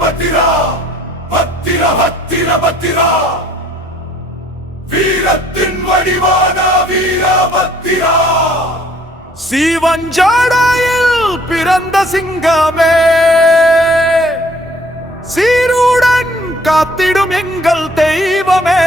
பத்திரா பத்திர பத்திர பத்திரா வீரத்தின் வடிவான வீரபத்திரா சீவஞ்சாடாயில் பிறந்த சிங்கமே சீருடன் காத்திடும் எங்கள் தெய்வமே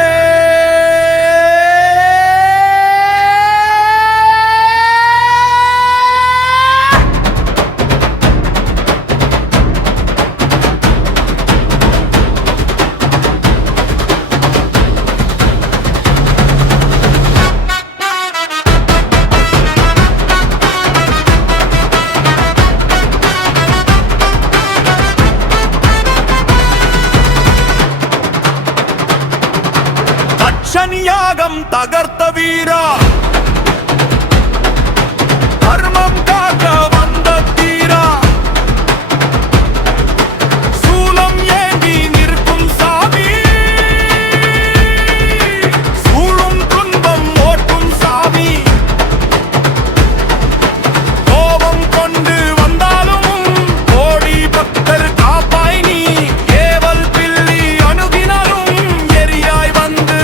யாகம் தகர்த்த வீரா தர்மம் காக்க வந்த தீரா சூலம் ஏந்தி நிற்கும் சாமி சூழும் துன்பம் ஓட்டும் சாமி கோபம் கொண்டு வந்தாலும் கோடி பக்தர் காப்பாய் நீ கேவல் பில்லி அணுகினாலும் எரியாய் வந்து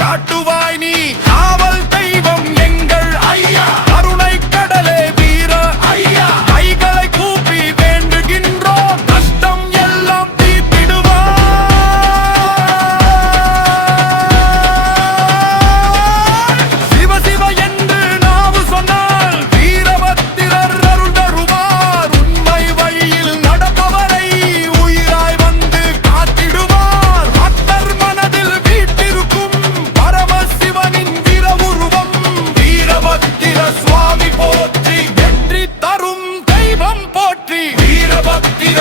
காட்டுவாய் நீ காவல் தெய்வம் எங்கள் ஐயா கருணை கடலே வீர ஐயா கைகளை கூப்பி வேண்டுகின்றோம் கஷ்டம் எல்லாம் தீர்த்திடுவாய் சிவ சிவ என்று நாவு சொன்னால் வீரபத்திரர் அருள் தருவார் உண்மை வழியில் நடப்பவரை உயிராய் வந்து காத்திடுவார் பக்தர் மனதில் வீட்டிருக்கும் பரமசிவனின் வீரவுருவம் வீரபத்திர சுவாமி போற்றி வெற்றி தரும் தெய்வம் போற்றி வீரபத்திர